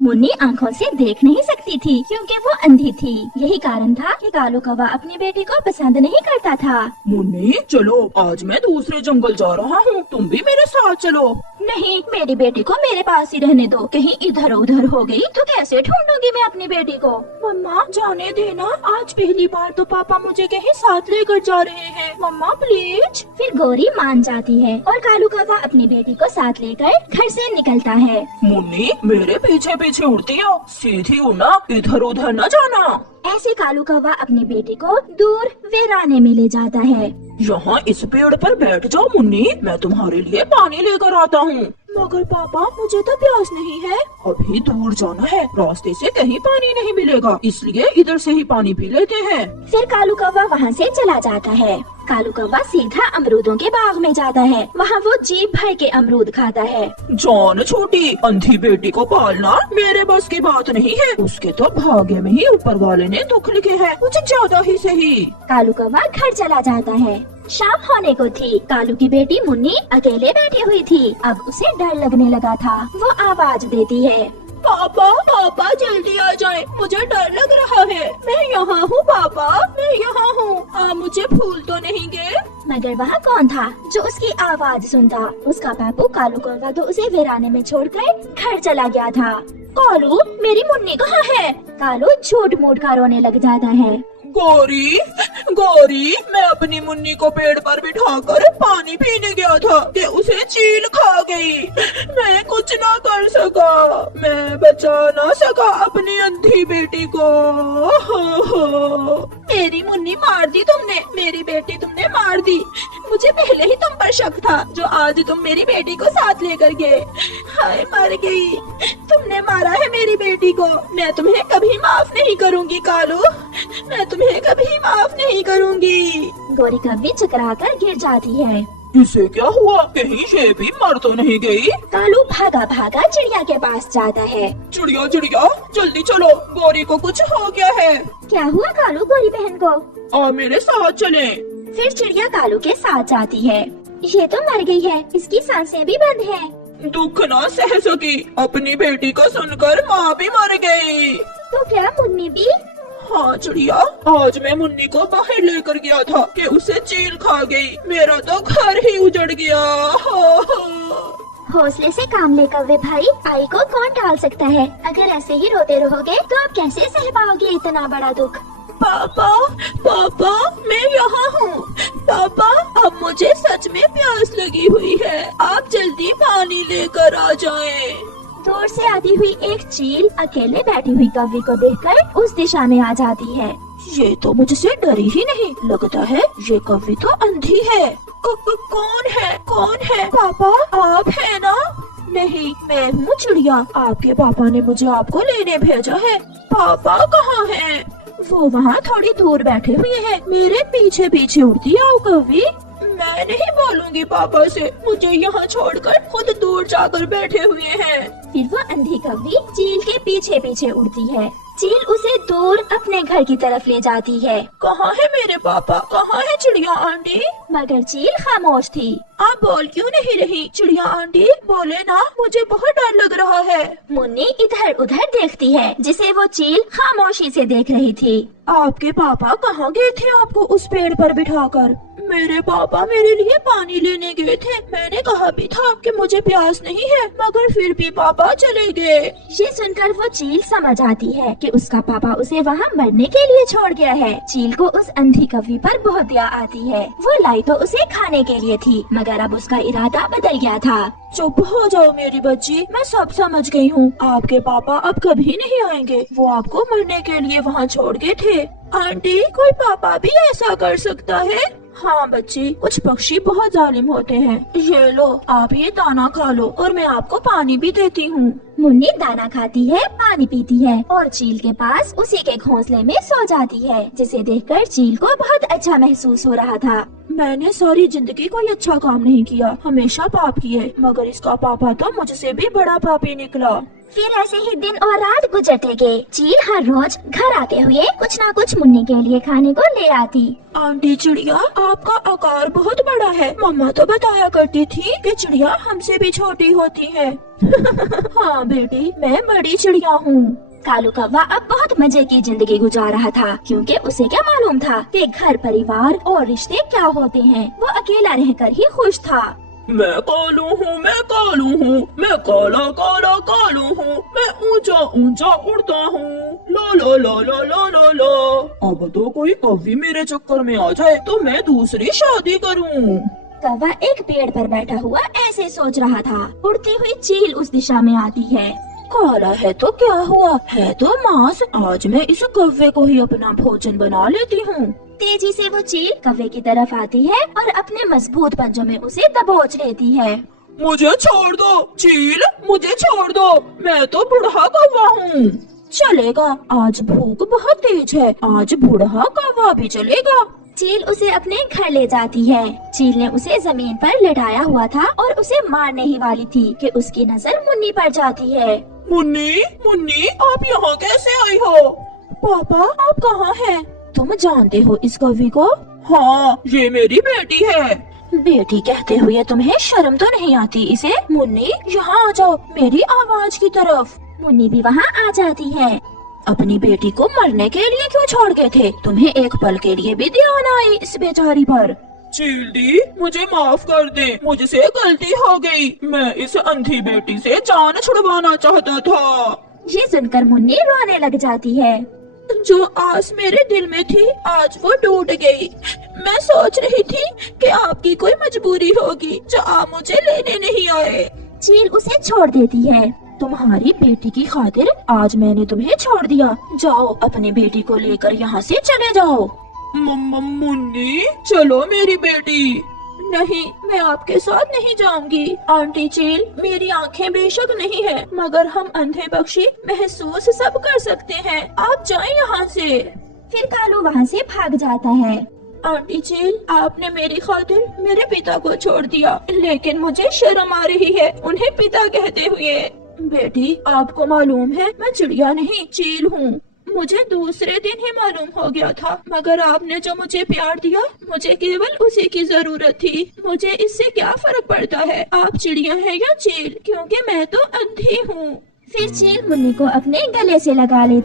मुन्नी आँखों से देख नहीं सकती थी क्योंकि वो अंधी थी। यही कारण था कि कालू कौवा अपनी बेटी को पसंद नहीं करता था। मुन्नी चलो, आज मैं दूसरे जंगल जा रहा हूँ, तुम भी मेरे साथ चलो। नहीं, मेरी बेटी को मेरे पास ही रहने दो। कहीं इधर उधर हो गई तो कैसे ढूंढूंगी मैं अपनी बेटी को। मम्मा जाने देना, आज पहली बार तो पापा मुझे कहीं साथ लेकर जा रहे हैं। मम्मा प्लीज। फिर गौरी मान जाती है और कालू कौवा अपनी बेटी को साथ लेकर घर से निकलता है। मुन्नी मेरे पीछे पीछे उड़ती हो, सीधी उड़ना, इधर उधर न जाना। ऐसे कालू कौवा अपनी बेटी को दूर वीराने में ले जाता है। यहाँ इस पेड़ पर बैठ जाओ मुन्नी, मैं तुम्हारे लिए पानी लेकर आता हूँ। मगर पापा मुझे तो प्यास नहीं है। अभी दूर जाना है, रास्ते से कहीं पानी नहीं मिलेगा, इसलिए इधर से ही पानी पी लेते हैं। फिर कालू कौवा वहाँ से चला जाता है। कालू कौवा सीधा अमरूदों के बाग में जाता है। वहाँ वो जी भर के अमरूद खाता है। जान छोटी, अंधी बेटी को पालना मेरे बस की बात नहीं है। उसके तो भाग्य में ही ऊपर वाले ने दुख लिखे हैं, कुछ ज्यादा ही सही। कालू कौवा घर चला जाता है। शाम होने को थी। कालू की बेटी मुन्नी अकेले बैठी हुई थी। अब उसे डर लगने लगा था। वो आवाज देती है, पापा पापा जल्दी आ जाएं, मुझे डर लग रहा है। मैं यहाँ हूँ पापा, मैं यहाँ हूँ, आप मुझे भूल तो नहीं गए। मगर वहाँ कौन था जो उसकी आवाज सुनता। उसका बापू कालू कौवा तो उसे वीराने में छोड़कर घर चला गया था। कालू, मेरी मुन्नी कहाँ है? कालू झूठ मूठ का रोने लग जाता है। गौरी गौरी, मैं अपनी मुन्नी को पेड़ पर बिठाकर पानी पीने गया था कि उसे चील खा गई। मैं कुछ ना कर सका, मैं बचा ना सका अपनी अंधी बेटी को। मेरी मुन्नी मार दी तुमने, मेरी बेटी तुमने मार दी। मुझे पहले ही तुम पर शक था, जो आज तुम मेरी बेटी को साथ लेकर गए। हाय मर गई, तुमने मारा है मेरी बेटी को। मैं तुम्हें कभी माफ नहीं करूँगी कालू, मैं तुम्हें कभी माफ नहीं करूँगी। गौरी कभी चकरा कर गिर जाती है। इसे क्या हुआ, कहीं ये भी मर तो नहीं गई? कालू भागा भागा चिड़िया के पास जाता है। चिड़िया चिड़िया जल्दी चलो, गौरी को कुछ हो गया है। क्या हुआ कालू गौरी बहन को? और मेरे साथ चले। फिर चिड़िया कालू के साथ जाती है। ये तो मर गई है, इसकी सांसें भी बंद हैं। दुख ना सह सकी, अपनी बेटी को सुनकर माँ भी मर गई। तो क्या मुन्नी भी? हाँ चिड़िया, आज मैं मुन्नी को बाहर लेकर गया था कि उसे चील खा गई। मेरा तो घर ही उजड़ गया। हौसले से काम ले कौवे भाई, आई को कौन टाल सकता है। अगर ऐसे ही रोते रहोगे तो आप कैसे सह पाओगे इतना बड़ा दुख। पापा पापा, मैं यहाँ हूँ। पापा अब मुझे सच में प्यास लगी हुई है, आप जल्दी पानी लेकर आ जाएं। दूर से आती हुई एक चील अकेले बैठी हुई कौवे को देखकर उस दिशा में आ जाती है। ये तो मुझसे डरी ही नहीं, लगता है ये कौवी तो अंधी है। कौन है, कौन है? पापा आप है ना? नहीं, मैं हूँ चिड़िया, आपके पापा ने मुझे आपको लेने भेजा है। पापा कहाँ हैं? वो वहाँ थोड़ी दूर बैठे हुए हैं, मेरे पीछे पीछे उड़ती आओ कौवी। मैं नहीं बोलूँगी पापा से, मुझे यहाँ छोड़कर खुद दूर जाकर बैठे हुए हैं। फिर वो अंधी कौवी चील के पीछे पीछे उड़ती है। चील उसे दूर अपने घर की तरफ ले जाती है। कहाँ है मेरे पापा, कहाँ है चिड़िया आंटी? मगर चील खामोश थी। आप बोल क्यों नहीं रही चिड़िया आंटी, बोले ना, मुझे बहुत डर लग रहा है। मुन्नी इधर उधर देखती है जिसे वो चील खामोशी से देख रही थी। आपके पापा कहाँ गए थे आपको उस पेड़ पर बिठाकर? मेरे पापा मेरे लिए पानी लेने गए थे, मैंने कहा भी था कि मुझे प्यास नहीं है, मगर फिर भी पापा चले गए। ये सुनकर वो चील समझ आती है कि उसका पापा उसे वहाँ मरने के लिए छोड़ गया है। चील को उस अंधी कौवी पर बहुत दया आती है। वो लाई तो उसे खाने के लिए थी, मगर अब उसका इरादा बदल गया था। चुप हो जाओ मेरी बच्ची, मैं सब समझ गई हूँ। आपके पापा अब कभी नहीं आएंगे, वो आपको मरने के लिए वहाँ छोड़ गए थे। आंटी कोई पापा भी ऐसा कर सकता है? हाँ बच्ची, कुछ पक्षी बहुत जालिम होते हैं। ये लो, आप ये दाना खा लो और मैं आपको पानी भी देती हूँ। मुन्नी दाना खाती है, पानी पीती है और चील के पास उसी के घोंसले में सो जाती है, जिसे देखकर चील को बहुत अच्छा महसूस हो रहा था। मैंने सारी जिंदगी कोई अच्छा काम नहीं किया, हमेशा पाप किए, मगर इसका पापा तो मुझसे भी बड़ा पापी निकला। फिर ऐसे ही दिन और रात गुजरते गए। चील हर रोज घर आते हुए कुछ ना कुछ मुन्नी के लिए खाने को ले आती। आंटी चिड़िया, आपका आकार बहुत बड़ा है। मम्मा तो बताया करती थी कि चिड़िया हमसे भी छोटी होती है। हाँ बेटी, मैं बड़ी चिड़िया हूँ। कालू कौवा अब बहुत मजे की जिंदगी गुजार रहा था, क्योंकि उसे क्या मालूम था कि घर परिवार और रिश्ते क्या होते हैं। वो अकेला रहकर ही खुश था। मैं कालू हूँ, मैं कालू हूँ, मैं काला काला कालू हूँ, मैं ऊंचा ऊंचा उड़ता हूँ, ला ला ला ला ला ला ला। अब तो कोई कौवी मेरे चक्कर में आ जाए तो मैं दूसरी शादी करूँ। कौवा एक पेड़ पर बैठा हुआ ऐसे सोच रहा था। उड़ती हुई चील उस दिशा में आती है। काला है तो क्या हुआ, है तो मांस। आज मैं इस कौवे को ही अपना भोजन बना लेती हूँ। तेजी से वो चील कौवे की तरफ आती है और अपने मजबूत पंजों में उसे दबोच लेती है। मुझे छोड़ दो चील, मुझे छोड़ दो, मैं तो बूढ़ा कौवा हूँ। चलेगा, आज भूख बहुत तेज है, आज बूढ़ा कौवा भी चलेगा। चील उसे अपने घर ले जाती है। चील ने उसे जमीन पर लेटाया हुआ था और उसे मारने ही वाली थी कि उसकी नजर मुन्नी पर जाती है। मुन्नी, मुन्नी, आप यहाँ कैसे आई हो? पापा, आप कहाँ हैं? तुम जानते हो इस कौवे को? हाँ, ये मेरी बेटी है। बेटी कहते हुए तुम्हें शर्म तो नहीं आती इसे? मुन्नी, यहाँ आ जाओ मेरी आवाज की तरफ। मुन्नी भी वहाँ आ जाती है। अपनी बेटी को मरने के लिए क्यों छोड़ गए थे? तुम्हें एक पल के लिए भी ध्यान आई इस बेचारी पर? चील दी, मुझे माफ कर दे, मुझसे गलती हो गई। मैं इस अंधी बेटी से जान छुड़वाना चाहता था। ये सुनकर मुन्नी रोने लग जाती है। जो आस मेरे दिल में थी आज वो टूट गई। मैं सोच रही थी कि आपकी कोई मजबूरी होगी जो आप मुझे लेने नहीं आए। चील उसे छोड़ देती है। तुम्हारी बेटी की खातिर आज मैंने तुम्हें छोड़ दिया। जाओ, अपनी बेटी को लेकर यहाँ से चले जाओ। मुन्नी, चलो मेरी बेटी। नहीं, मैं आपके साथ नहीं जाऊंगी। आंटी चील, मेरी आंखें बेशक नहीं है, मगर हम अंधे पक्षी महसूस सब कर सकते हैं। आप जाएं यहाँ से। फिर कालू वहाँ से भाग जाता है। आंटी चील, आपने मेरी खातिर मेरे पिता को छोड़ दिया, लेकिन मुझे शर्म आ रही है उन्हें पिता कहते हुए। बेटी, आपको मालूम है मैं चिड़िया नहीं चील हूँ। मुझे दूसरे दिन ही मालूम हो गया था, मगर आपने जो मुझे प्यार दिया, मुझे केवल उसी की जरूरत थी। मुझे इससे क्या फर्क पड़ता है आप चिड़िया हैं या चील, क्योंकि मैं तो अंधी हूँ। फिर चील मुन्नी को अपने गले से लगा लेती